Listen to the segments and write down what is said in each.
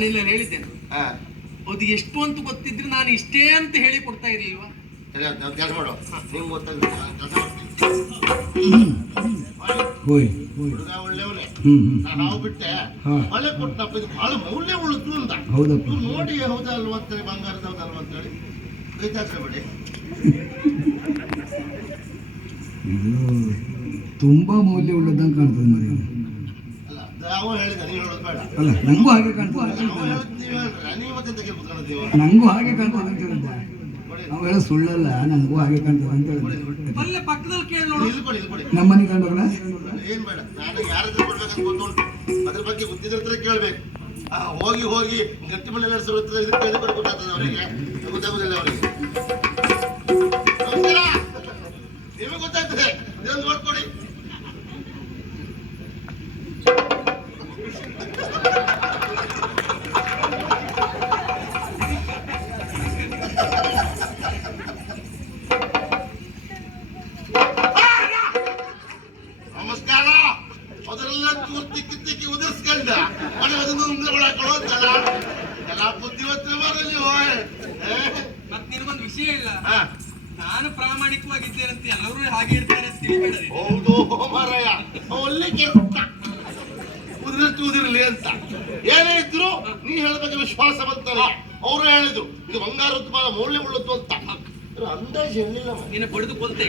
ನಾನಿಲ್ಲ ಹೇಳಿದ್ದೇನೆ. ಅದು ಎಷ್ಟು ಅಂತ ಗೊತ್ತಿದ್ರೆ ನಾನು ಇಷ್ಟೇ ಅಂತ ಹೇಳಿ ಕೊಡ್ತಾ ಇರ್ಲಿಲ್ವಾ? ಕೆಲಸ ಮಾಡು, ನಿಮ್ಗೆ ಗೊತ್ತಾಗ ಹುಡುಗ ಒಳ್ಳೆಯವಳೆ. ನಾವು ಬಿಟ್ಟೆ ಮಳೆ ಕೊಟ್ಟಪ್ಪ, ಇದು ಬಹಳ ಮೌಲ್ಯ ಉಳಿತು ಅಂತ. ಹೌದಪ್ಪ ನೋಡಿ, ಹೌದಾ ಅಲ್ವಾ ಅಂತೇಳಿ, ಬಂಗಾರದ ಹೌದಲ್ವಾ ಅಂತೇಳಿ ಕೈತಾಕ್ಸಬೇಡಿ. ಇದು ತುಂಬಾ ಮೌಲ್ಯ ಉಳ್ಳದಂಗೆ ಕಾಣ್ತದೆ ಮರಿ. ಅಲ್ಲ ನಾವು ಹೇಳಿದ, ನೀವು ಹೇಳೋದು ಬೇಡ. ಅಲ್ಲ ನಂಗೂ ಹಾಗೆ ಕಾಣ್ತದೆ. ನೀವು ಮತ್ತೆ ತೆಗೆದುಕೊಳ್ಳೋದು ನಂಗೂ ಹಾಗೆ ಕಾಣ್ತದೆ ಅಂತ ಹೇಳಿದ್ದೆ. ನಾವು ಹೇಳೋ ಸುಳ್ಳಲ್ಲ, ನಂಗೂ ಹಾಗೆ ಕಾಣ್ತದೆ ಅಂತ ಹೇಳಿದ್ದೆ. ಅಲ್ಲೇ ಪಕ್ಕದಲ್ಲಿ ಕೇಳಿ ನೋಡು. ನಮ್ಮ ಮನೆ ಕಂಡೋಗಲ್ಲ ಏನ್ ಬೇಡ, ನಾನು ಯಾರಾದ್ರೂ ಕೊಡ್ಬೇಕಂತ ಗೊತ್ತುಂಟು, ಅದ್ರ ಬಗ್ಗೆ ಗೊತ್ತಿದ್ರ ಹತ್ರ ಕೇಳ್ಬೇಕು. ಹೋಗಿ ಹೋಗಿ ಗಟ್ಟಿ ಮನೆ ನಡೆಸೋ ಹತ್ರ ಇದಕ್ಕೆ ಕೇಳಿದ್ರೆ ಗೊತ್ತಾಗ್ತದೆ ಅವರಿಗೆ, ಗೊತ್ತಾಗುದಿಲ್ಲ ಅವರಿಗೆ. ನಿಮಗೆ ಗೊತ್ತಾಗ್ತದೆ, ಇದೊಂದು ನೋಡ್ಕೊಡಿ. ನಮಸ್ಕಾರ. ಅದರೆಲ್ಲ ತಿಕ್ಕಿ ತಿಕ್ಕಿ ಉದಿರ್ಸ್ಕೊಂಡ ಮನೆ ಅದನ್ನು ಉಂಗ್ರೆ ಮಾಡಾಕೊಳ್ಳೋ ಅಂತಲ್ಲ. ಎಲ್ಲ ಬುದ್ಧಿವತ್ತೆ ಮಾಡಲಿ. ಮತ್ ನಿನಗೊಂದು ವಿಷಯ ಇಲ್ಲ, ನಾನು ಪ್ರಾಮಾಣಿಕವಾಗಿದ್ದೇನಂತ ಎಲ್ಲರೂ ಹಾಗೆ ಇರ್ತಾರೆ ಅಂತ ತಿಳಿಬೇಡ. ಹೌದು ಮಾರಾಯ, ಒಳ್ಳೆ ಕೆಲಸ. ಉದಿರಷ್ಟು ಉದಿರ್ಲಿ ಅಂತ ಏನೇ ಇದ್ರು ನೀ ಹೇಳಬೇಕು, ವಿಶ್ವಾಸ ಬಂತಲ್ಲ. ಅವರು ಹೇಳಿದ್ರು ಇದು ಬಂಗಾರದ ಬಹಳ ಮೌಲ್ಯ ಉಳ್ಳದ್ದು ಅಂತ. ಅಂದಾಜು ಹೇಳಿಲ್ಲ, ನೀನು ಬಡಿದು ಕೊಲ್ತೆ.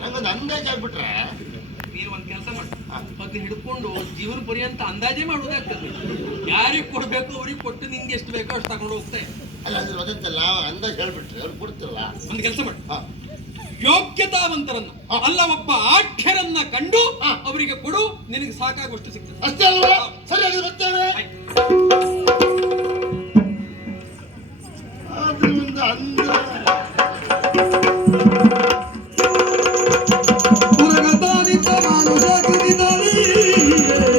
ನಂಗೊಂದು ಅಂದಾಜು ಆಗ್ಬಿಟ್ರೆ ನೀನು ಒಂದ್ ಕೆಲಸ ಮಾಡು, ಅದು ಹಿಡ್ಕೊಂಡು ಜೀವನ ಪರ್ಯಂತ ಅಂದಾಜೇ ಮಾಡುವುದಾಗ್ತದೆ. ಯಾರಿಗೆ ಕೊಡ್ಬೇಕು ಅವ್ರಿಗೆ ಕೊಟ್ಟು ನಿಂಗೆ ಎಷ್ಟು ಬೇಕೋ ಅಷ್ಟು ತಗೊಂಡು ಹೋಗ್ತೇವೆ. ಅಲ್ಲ ಅಂದ್ರೆ ಅದಕ್ಕೆಲ್ಲ ಅಂದಾಜು ಹೇಳ್ಬಿಟ್ರೆ ಅವ್ರು ಕೊಡ್ತಿಲ್ಲ. ಒಂದು ಕೆಲಸ ಮಾಡು, ಯೋಗ್ಯತಾವಂತರನ್ನ ಅಲ್ಲ ಒಬ್ಬ ಆಢ್ಯರನ್ನ ಕಂಡು ಅವರಿಗೆ ಕೊಡು, ನಿನಗೆ ಸಾಕಾಗುವಷ್ಟು ಸಿಗ್ತದೆ. ಅಷ್ಟೇ ಅಲ್ವಾ? ಸರಿಯಾಗಿ ಬರ್ತೇವೆ. ಆದ್ರೆ ಒಂದು ಅಂದಾಜು